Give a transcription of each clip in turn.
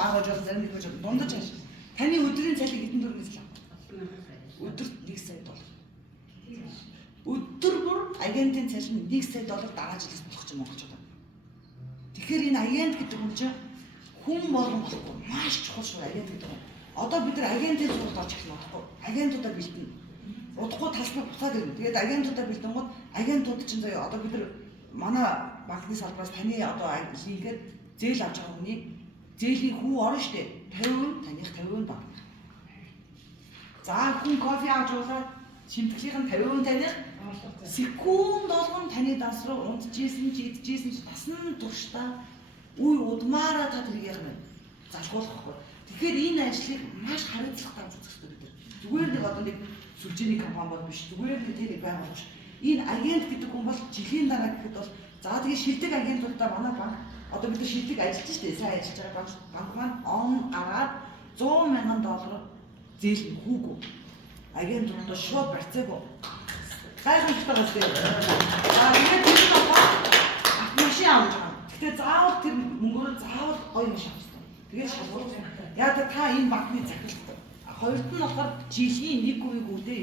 бага жол зарим нэг жол дундаж хааш. Таны өдрийн цалин хэдэн төгрөгөөс л өдөрт 1 сая доллар. Өдөр бүр агентийн цалин 1 сая доллар дараа жилээс болох ч монголчууд. Тэгэхээр энэ агент гэдэг хүн чинь хүн болгон болохгүй маш чухал шүү агент гэдэг хүн. Одоо бид нар агентийн сургалт орж эхэлнэ болохгүй. Агентуудаа бэлдэнэ. Удахгүй талбай буцаад ирнэ. Тэгээд агентуудаа бэлдэнгууд агентууд чинь заяа одоо бид нар манай банкны салбараас таны одоо лингээр зээл авч байгаа хүний зээлийн хүү орно штэ. 50% таних 50% баг. За хүн кофе авч уулаад шимтгэлийнх нь 50% таних секунд болгон таны данс руу унтжсэн чи идчихсэн чи тасн туршдаа үе удмаараа та тэрийг яг залгуулахгүй. Тэгэхээр энэ ажлыг маш хариуцлагатай үзэх хэрэгтэй бид. Зүгээр нэг одоо нэг сүлжээний компани бол биш. Зүгээр нэг тэр байх болж. Энэ агент гэдэг хүн бол жилийн дараа гэхэд бол за тэгээ шилдэг агентуудаа манай банк одоо бид нар шилдэг ажиллаж штэ сайн ажиллаж байгаа банк маань он гараад 100 мянган доллар зээл хүүгүү. Агентуудаа шууд барьцаагүй. Гайхамшигтай байна тийм. За тэгээд тэр компани автомашин авч байгаа. Гэхдээ заавал тэр мөнгөөр заавал гоё машин авах хэрэгтэй. Тэгээд шалгуулсан. Яг та энэ банкны захиралтай. Хоёрт нь болохоор жилийн 1% үедээ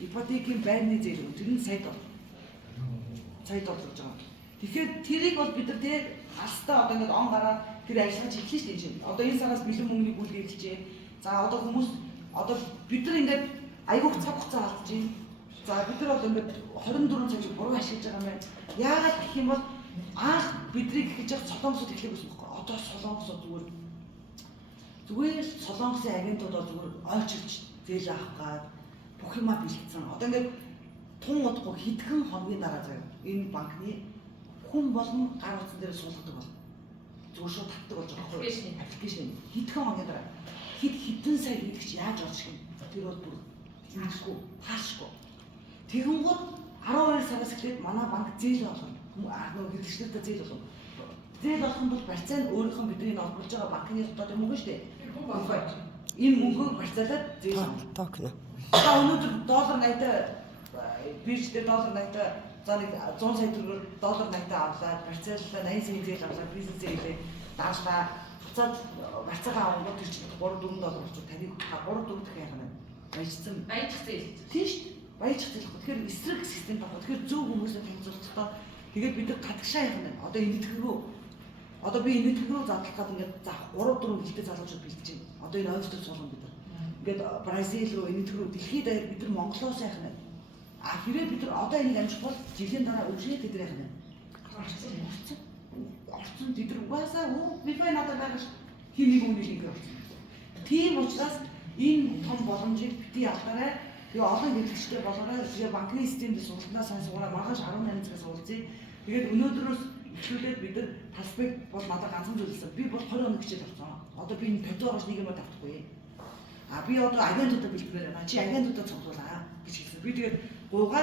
ипотекийн байрны зээл өгнө. Тэр нь сая доллар. Сая доллар гэж байгаа. Тэгэхээр тэрийг бол бид нар тийм хастаа одоо ингээд он гараад тэр ажиллаж эхэлж шүү дээ. Одоо энэ сараас бэлэн мөнгөний гүйлгээ эхэлжээ. За одоо хүмүүс одоо бид нар ингээд айгуух цаг хугацаа алдаж байна. За бид нар бол ингээд 24 цагийг буруу ашиглаж байгаа юм байна. Яагаад гэх юм бол анх бидний эхэлж байгаа солонгосууд эхлэх гэсэн байхгүй. Одоо солонгосууд зүгээр солонгосын агентуудаа зүгээр ойчилж зээл авах гад бүх юмаа бэлдсэн. Одоо ингээд тун удахгүй хэдхэн хоногийн дараа заяа энэ банкны хүн болгон гар утсан дээр суулгадаг бол зүгээр шууд татдаг болж байгаа байхгүй. Аппликейшн хэдхэн хоногийн дараа хэдэн сая хэрэгч яаж орж ирэх юм. Тэр бол бүр хэрэггүй, таашгүй. Тэгэнгүүт 12 сараас эхлээд манай банк зээл болгоно. Нөгөө хэрэгчлэлтэй зээл болгоно. Зээл болгохын тулд барьцаа нь өөрийнх нь бидний олболж байгаа банкны дотоод мөнгө шүү дээ. Энэ мөнгөийг барьцаалаад зээл токен. Одоо өнөөдөр доллар 80-д бирж дээр доллар 80-д за нэг 100 сая төгрөгөөр доллар 80-д авлаад барьцааллаа 80 сая зээл авлаад бизнес зээлээ даажлаа буцаад барьцаагаа авангууд тэр чинь 3-4 доллар болчих таныг 3-4 дахин яах юм баяжсан баяжих зээл тийш баяжих зээл. Тэгэхээр эсрэг систем баг. Тэгэхээр зөв хүмүүсээ танилцуулахдаа тэгээд бид нар гадагшаа яах юм. Одоо энэ тэтгэрүү одоо би энэ тэтгэрүү задлах гэдэг ингээд за 3-4 хилтэй залуучууд бэлдэж байна. Одоо энэ ойртол суулган бид нар ингээд Бразил руу энэ тэтгэрүү дэлхийд даяар бид нар Монголоос яах юм. А хэрэг бид нар одоо энийг амжих бол жилийн дараа өвшөөд бид нар яах юм. Орцсон бид нар угаасаа вифай надад байгаа ш. Хин нэг үнийг ингэ орцсон. Тийм учраас энэ том боломжийг бити авдараа тэгээ олон хэрэглэгчтэй болгоорой. Тэгээ банкны системд суулгахнаа сайн суугаа маргааш 18 цагаас уулзъя. Тэгээд өнөөдрөөс эхлүүлээд бид нар талбайг бол надад ганцхан зүйлсэн. Би бол 20 хоног хичээл авсан. Одоо би энэ 50 байгаач нэг юм авахгүй. А би одоо агентуудаа бэлтгэмээр байна. Чи агентуудаа цуглуулаа гэж хэлсэн. Би тэгээд гуугаад